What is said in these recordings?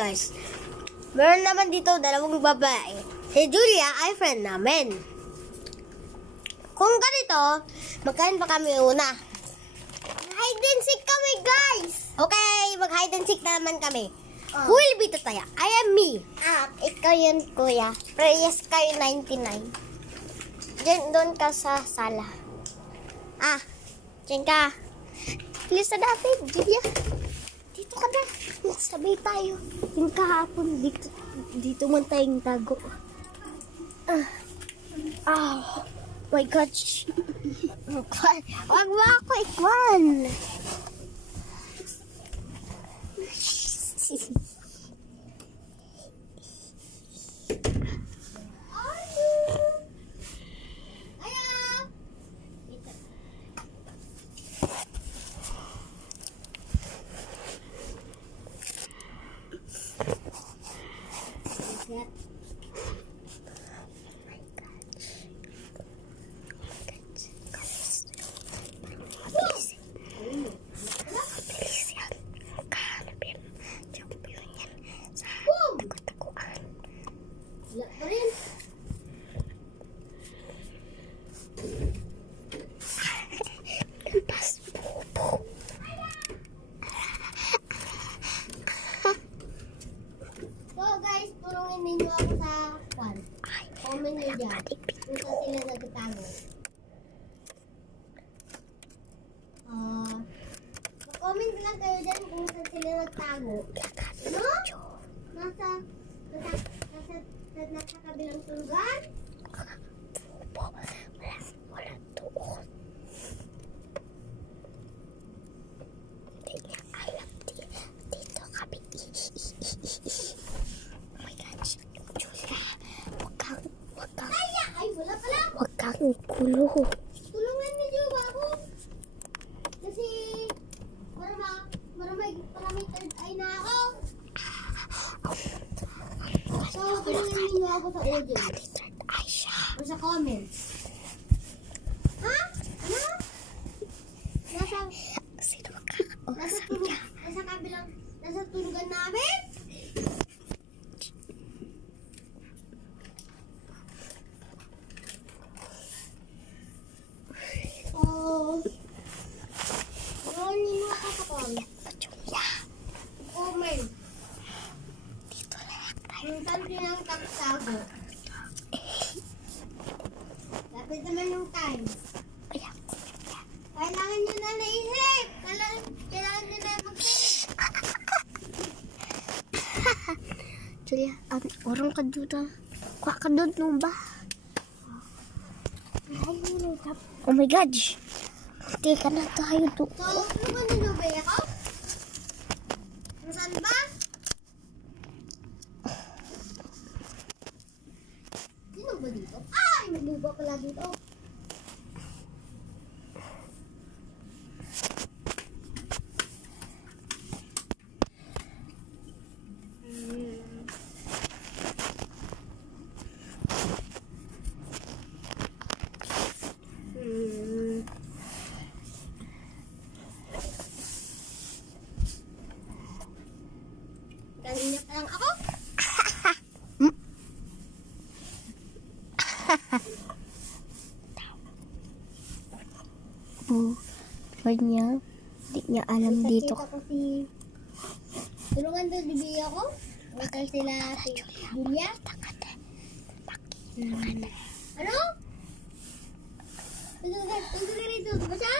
guys. Meron naman dito dalawang babae. Si Julia ay friend namin. Kung ganito, magkain pa kami una. Hide and seek kami, guys! Okay, mag-hide and seek naman kami. Who will be tataya? I am me. Ikaw yun, kuya. Reyes kayo 99. Diyan, doon ka sa sala. Diyan ka. Please na natin, Julia. Dito ka na. Sabay tayo. Yung kahapon, dito man tayong tago. My gosh. Wag mo ako ikwan. Comment nyo dyan kung saan sila nagtago. Comment lang kayo dyan kung saan sila nagtago. Ano? Nasa kabilang tulugan? Wala tuon. Hindi niya alam dito kami. Oh my gosh. Julia, wag kang gulo. Tulungan niyo ako. Kasi maraming third eye na ako. So, tulungan niyo ako sa audio. Third eye siya. O sa comments. Ha? Ano? Sino makakausap niya? Nasa tulugan namin? Comment. Dito lang tayo. Yung country ng tago. Dapat naman yung time. Kailangan nyo na naisip. Kailangan nyo na mag-isip. Julia, orang ka doon. Kuha ka doon nung ba? Oh my God. Hindi ka na tayo doon. So, tulungan nyo ba ako? Saan ba? Sino ba dito? Ay! Nagluba pala dito. Kanina pa lang ako. Kanya, hindi niya alam dito. Tulungan doon, bibigyan ako. Okay sila si Julia. Ano? Tunggu ka rito. Basta?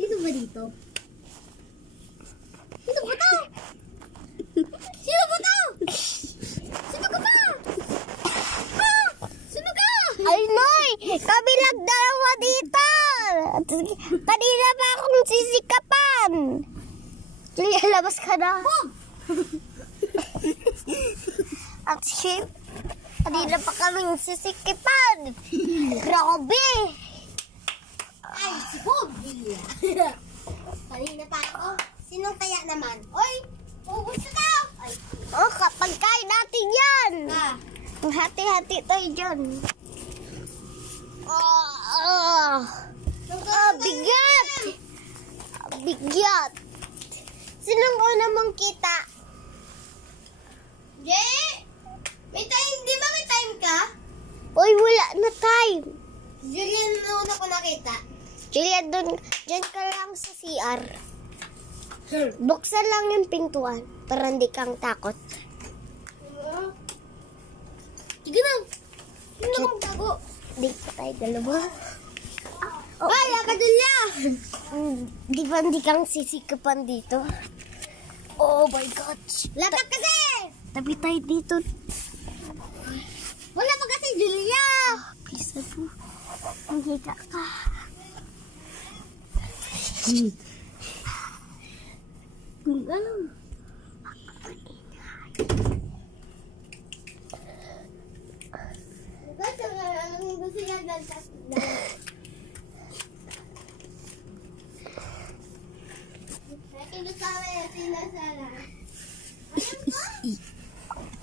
Sino ba dito? Sino ba to? Sino ba to? Sino ka ba? Sino ka? Ay, Noy! Kami lang dalawa dito! Kanina pa akong sisikapan! Julia, labas ka na. At shit, kanina pa kaming sisikipan. Grabe! Ay, si Bobby! Kanina pa ako. Sinong kaya naman? Oy! Ubus na to! Ay, Kapag kain natin yan! Hati-hati tayo dyan. Bigat! Bigat! Sinong una mong kita? Jay! May time, di ba may time ka? Uy, wala na time. Julian na una ko nakita. Julia, dyan ka lang sa CR. Buksan lang yung pintuan para hindi kang takot. Sige na. Hindi na kang tago. Di pa tayo dalawa. Kaya ka, Julia! Di ba hindi kang sisikapan dito? Oh my God. Lapat kasi! Tabi tayo dito. Wala pa kasi, Julia! Please, ano? Ang higa ka. Kung alam. Gusto niya gantas.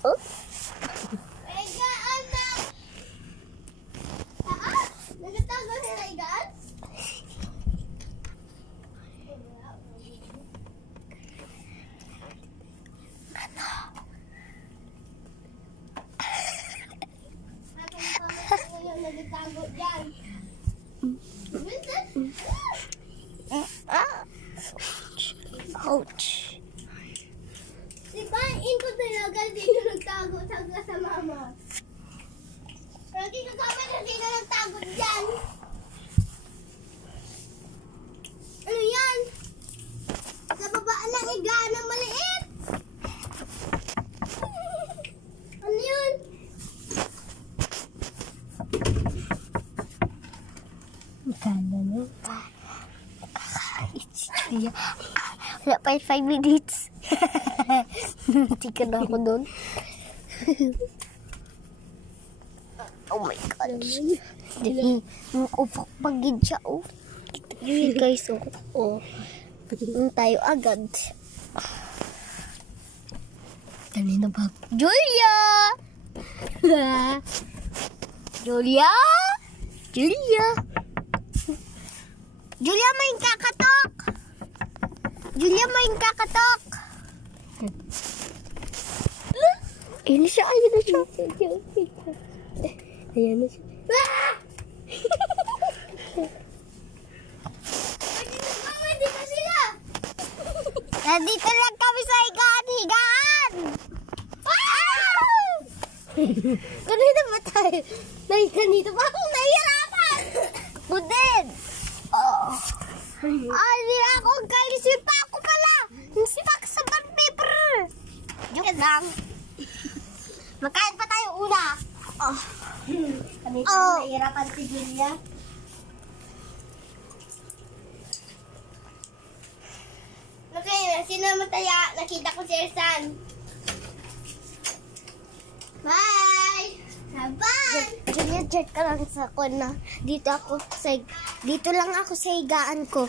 Oh? Ouch. Diba, ko talaga dito nagtago sa mama. Pero di kasama na dito nagtago dyan. Ano yan? Sa babaan ng iga ng maliit. Ano yun? Magkano mo? Wala pa 5 minutes. Tika na ako doon. Oh my God. Upok pagid siya, oh. Kita niyo guys, oh. Oh. Tayo agad. Dali na ba? Julia! Julia! Julia! Julia, may kakatok! Julia, may kakatok! Ayun na siya, ayun na siya. Ayan na siya. Hindi pa sila. Nandito lang kami sa higaan-higaan! Kanina ba tayo? Kanina pa akong nahihirapan. Budin! Oh. Ay, hindi ako galing. Sipa ako pala. Yung sipak sa bond paper. Joke lang. Magkain pa tayo una. Oh. Kanina Oh. nahihirapan si Julia. Okay, sino mataya? Nakita ko si Ersan. Bye! Bye! Julia, check ka lang sa na. Dito lang ako sa higaan ko.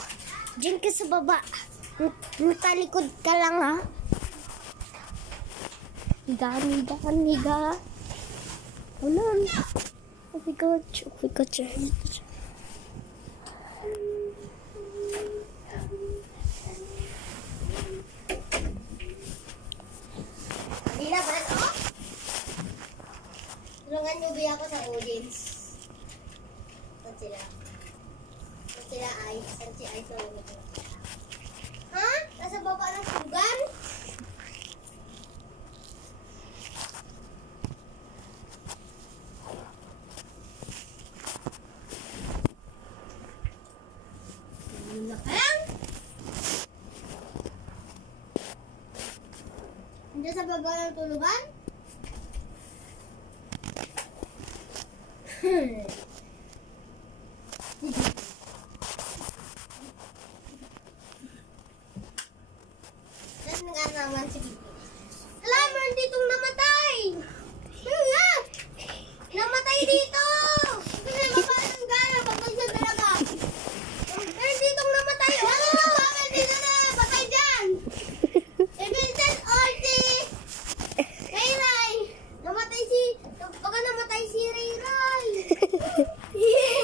Diyan ka sa baba. Matalikod ka lang, ha? Higaan. Ano? Oh my God. Dila, balik ako? Tulungan niyo ba ako sa audience? Saan sila? Saan sila ay? Saan si ay? Ha? Nasa baba ng sugan? Nandiyan sa baba ng tulugan? Tapos nga naman si Bibi. Alam, meron ditong namatay! Nga! Namatay dito! Kasi mabaan ang gana pagod sa talaga. Meron ditong namatay! Ano? Bakit dito na? Patay dyan! Si Vincent Orti! Ray! Namatay si... Baka namatay si Ray! Yay!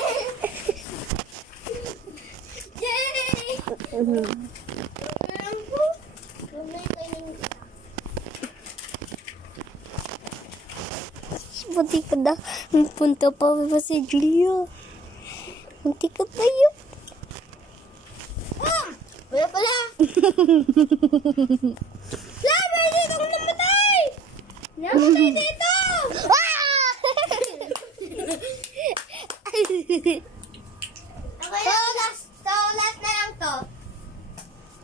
Munti ka na. Punta pa ba si Julia? Munti ka pa yun. Wala pala. Laban dito kung namatay. Namatay dito. So, last na lang to.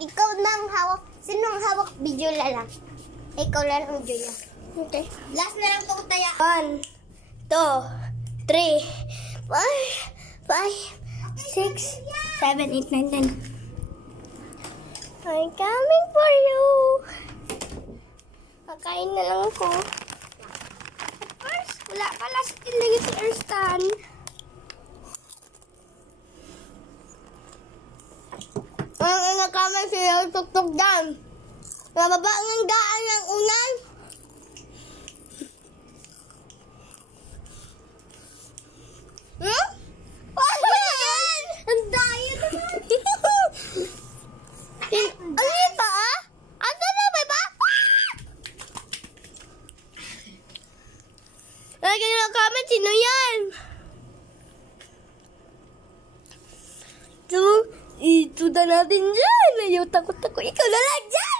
Ikaw nang hawak. Sinong hawak video lang? Ikaw lang ang Julia. Okay. Last na lang to taya. 1, 2, 3, 4, 5, 6, 7, 8, 9, 10. I'm coming for you. Kakain na lang ako. Of course, wala pala skill lagi si Erstan. Ang nakaman siya tuk-tuk dyan. Mababa ang daan ng ulan. Ano yan? Ang daya naman. Ano yun ba ah? Ano na ba ba? Ay, ganyan ang comment. Sino yan? So, ito na natin dyan. Ayaw takot ako. Ikaw na lang dyan.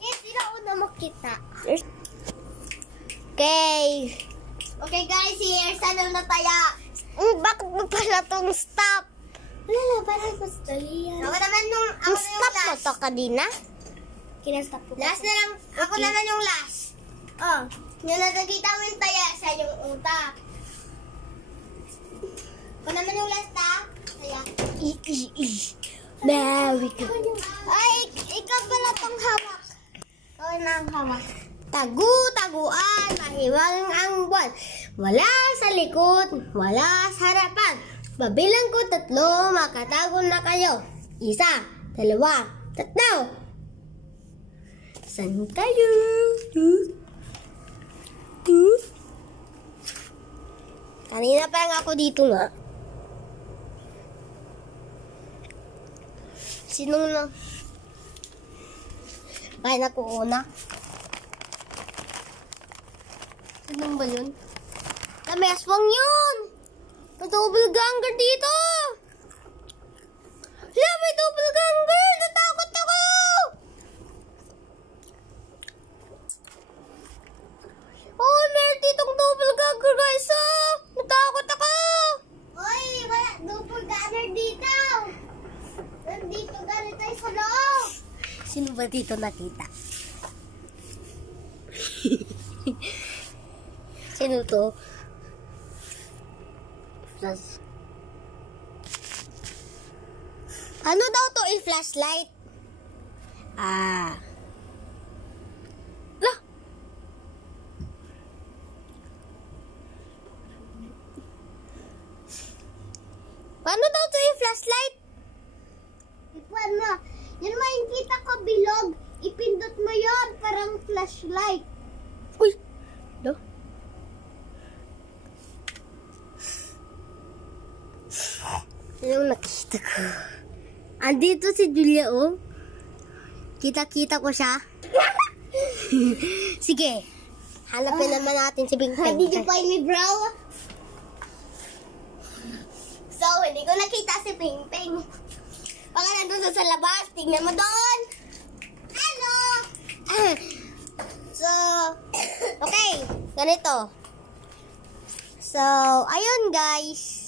Sino una makita? Okay. Okay guys, si Ersan na nataya. Bakit mo pala itong stop? Wala, parang mas dali yan. Ako naman nung, Ang stop mo to kanina? Kinastop ko. Last na lang, ako naman yung last. Oh, yung nakikita mo yung taya, siya yung utak. Ako naman yung last taya. Very good. Ay, ikaw pala pang hawak. Ikaw na ang hawak. Tagu-taguan, mahiwang ang buwan. Wala sa likod, wala sa harapan. Babilang ko 3, makatago na kayo. 1, 2, 3. San kayo? Kanina pa lang ako dito nga. Sinong na? Kaya na ko una. Sinong ba yun? May aswang yun! May doppelganger dito! Hala, may doppelganger! Natakot ako! Oh, meron ditong doppelganger guys! Oh! Natakot ako! Oy, wala doppelganger dito. Nandito galing tayo sa loob. Sino ba dito nakita? Sino to? Plus. Ano daw to i-flashlight? Ah. Lah. Paano daw to i-flashlight? Ikuan mo. Yan mo yung kita ko bilog. Ipindot mo yon parang flashlight. Uy. Do. Anong nakita ko? Andito si Julia, oh. Kita-kita ko siya. Sige. Hanapin naman natin si Ping Ping. Did you find me, bro? So, hindi ko nakita si Ping Ping. Baka nandun sa labas. Tingnan mo doon. Hello! So, okay. Ganito. So, ayun guys.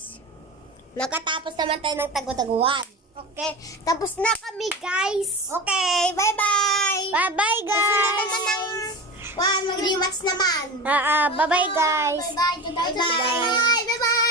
Nakatapos naman tayo ng tagu-taguan. Okay, tapos na kami, guys. Okay, bye-bye. Bye-bye, Susunod guys. naman ng mag-rematch naman. Bye-bye, guys. Bye-bye. Bye-bye. Bye-bye.